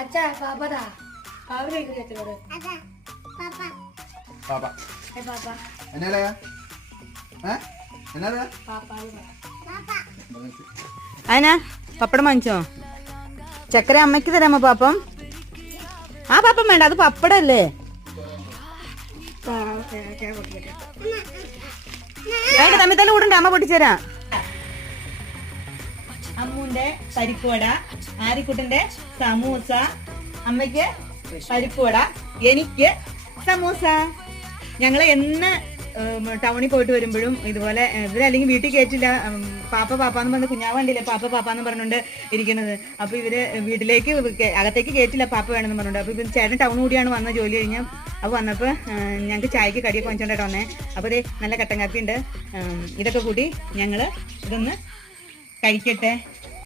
അച്ഛാ പാപ്പതാ അവരെ അച്ഛനോട് പാപ്പ പാപ്പ എന്നാ എന്നാ പാപ്പ അതിനാ പപ്പടം വാങ്ങിച്ചോ? ചക്കര അമ്മയ്ക്ക് തരാമോ പാപ്പം? ആ പാപ്പം വേണ്ട, അത് പപ്പടല്ലേ. വേണ്ട, തമ്മിൽ തന്നെ കൂടണ്ട, അമ്മ പൊട്ടിച്ചേരാം. അമ്മുന്റെ പരിപ്പുവട, ആരിക്കുട്ടന്റെ സമൂസ, അമ്മയ്ക്ക് പരിപ്പുവട, എനിക്ക് സമൂസ. ഞങ്ങള് എന്ന് ടൗണിൽ പോയിട്ട് വരുമ്പോഴും ഇതുപോലെ ഇവരല്ലെങ്കിൽ വീട്ടിൽ കയറ്റില്ല. പാപ്പാന്ന് പറഞ്ഞ് കുഞ്ഞാവണ്ടില്ലേ പാപ്പാന്ന് പറഞ്ഞുകൊണ്ട് ഇരിക്കുന്നത്. അപ്പൊ ഇവര് വീട്ടിലേക്ക് അകത്തേക്ക് കയറ്റില്ല, പാപ്പ വേണമെന്ന് പറഞ്ഞുകൊണ്ട്. അപ്പൊ ഇവര് ചേട്ടൻ ടൗൺ കൂടിയാണ് വന്ന ജോലി കഴിഞ്ഞാൽ. അപ്പൊ വന്നപ്പോ ഞങ്ങൾക്ക് ചായക്ക് കടിയൊക്കെ വാങ്ങിച്ചോണ്ടായിട്ട് വന്നേ. അപ്പൊ ഇതേ നല്ല കട്ടൻ കാപ്പി ഉണ്ട്. ഇതൊക്കെ കൂടി ഞങ്ങള് ഇതൊന്ന് കഴിക്കട്ടെ.